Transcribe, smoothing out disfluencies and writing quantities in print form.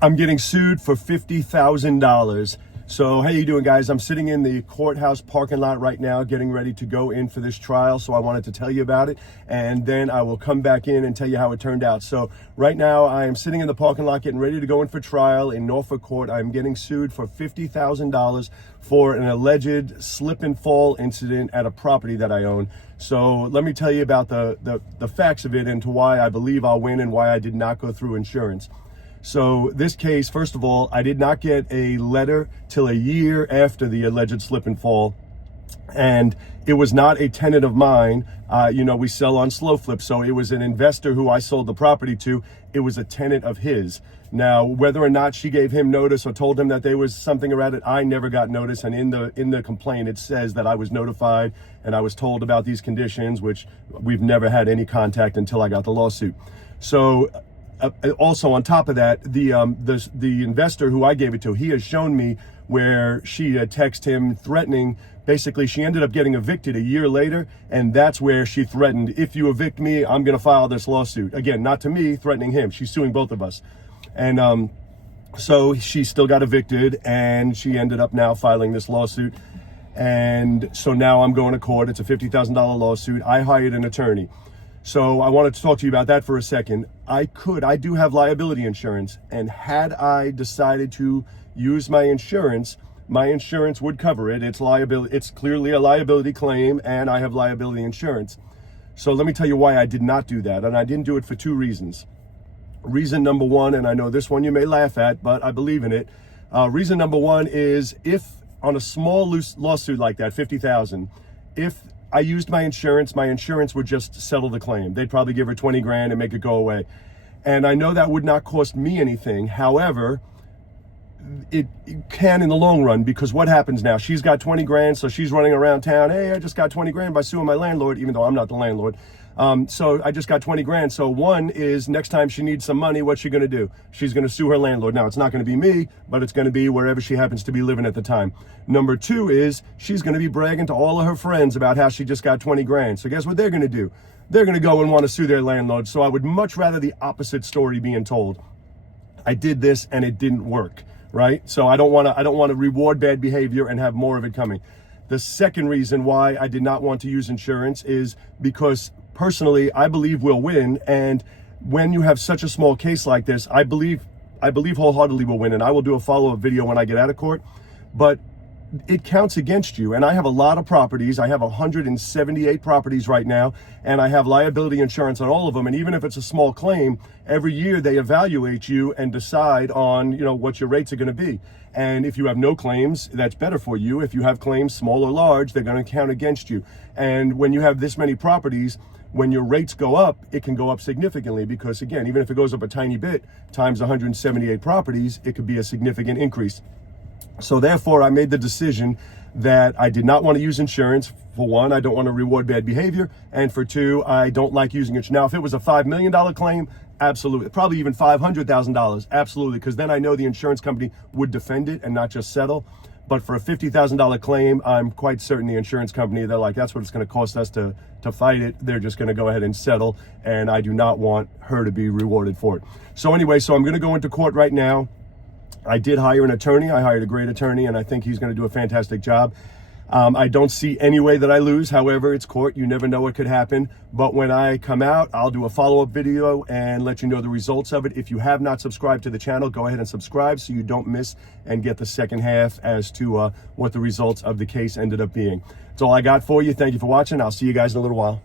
I'm getting sued for $50,000. So how you doing, guys? I'm sitting in the courthouse parking lot right now getting ready to go in for this trial. So I wanted to tell you about it, and then I will come back in and tell you how it turned out. So right now I am sitting in the parking lot getting ready to go in for trial in Norfolk Court. I'm getting sued for $50,000 for an alleged slip and fall incident at a property that I own. So let me tell you about the facts of it and to why I believe I'll win and why I did not go through insurance. So this case, first of all, I did not get a letter till a year after the alleged slip and fall. And it was not a tenant of mine. We sell on Slowflip. So it was an investor who I sold the property to. It was a tenant of his. Now, whether or not she gave him notice or told him that there was something around it, I never got notice. And in the complaint, it says that I was notified and I was told about these conditions, which we've never had any contact until I got the lawsuit. So also on top of that, the investor who I gave it to, he has shown me where she had texted him threatening. Basically, she ended up getting evicted a year later, and that's where she threatened, if you evict me, I'm going to file this lawsuit. Again, not to me, threatening him. She's suing both of us. And so she still got evicted, and she ended up now filing this lawsuit. And so now I'm going to court. It's a $50,000 lawsuit. I hired an attorney. So I wanted to talk to you about that for a second. I do have liability insurance, and had I decided to use my insurance would cover it. It's liability. It's clearly a liability claim, and I have liability insurance. So let me tell you why I did not do that, and I didn't do it for two reasons. Reason number one, and I know this one you may laugh at, but I believe in it. Reason number one is, if on a small lawsuit like that, $50,000, if I used my insurance would just settle the claim. They'd probably give her 20 grand and make it go away. And I know that would not cost me anything. However, it can in the long run, because what happens now? She's got 20 grand, so she's running around town. Hey, I just got 20 grand by suing my landlord, even though I'm not the landlord. So I just got 20 grand. So one is, next time she needs some money, what's she going to do? She's going to sue her landlord. Now, it's not going to be me, but it's going to be wherever she happens to be living at the time. Number two is, she's going to be bragging to all of her friends about how she just got 20 grand. So guess what they're going to do? They're going to go and want to sue their landlord. So I would much rather the opposite story being told. I did this and it didn't work, right? So I don't want to reward bad behavior and have more of it coming. The second reason why I did not want to use insurance is because personally, I believe we'll win. And when you have such a small case like this, I believe wholeheartedly we'll win. And I will do a follow-up video when I get out of court. But it counts against you. And I have a lot of properties. I have 178 properties right now, and I have liability insurance on all of them. And even if it's a small claim, every year they evaluate you and decide on, what your rates are going to be. And if you have no claims, that's better for you. If you have claims, small or large, they're going to count against you. And when you have this many properties, when your rates go up, it can go up significantly, because again, even if it goes up a tiny bit times 178 properties, it could be a significant increase. So therefore, I made the decision that I did not want to use insurance. For one, I don't want to reward bad behavior. And for two, I don't like using it. Now, if it was a $5 million claim, absolutely. Probably even $500,000, absolutely. Because then I know the insurance company would defend it and not just settle. But for a $50,000 claim, I'm quite certain the insurance company, they're like, that's what it's going to cost us to fight it. They're just going to go ahead and settle. And I do not want her to be rewarded for it. So anyway, I'm going to go into court right now. I did hire an attorney. I hired a great attorney, and I think he's going to do a fantastic job. I don't see any way that I lose. However, it's court. You never know what could happen. But when I come out, I'll do a follow-up video and let you know the results of it. If you have not subscribed to the channel, go ahead and subscribe so you don't miss and get the second half as to what the results of the case ended up being. That's all I got for you. Thank you for watching. I'll see you guys in a little while.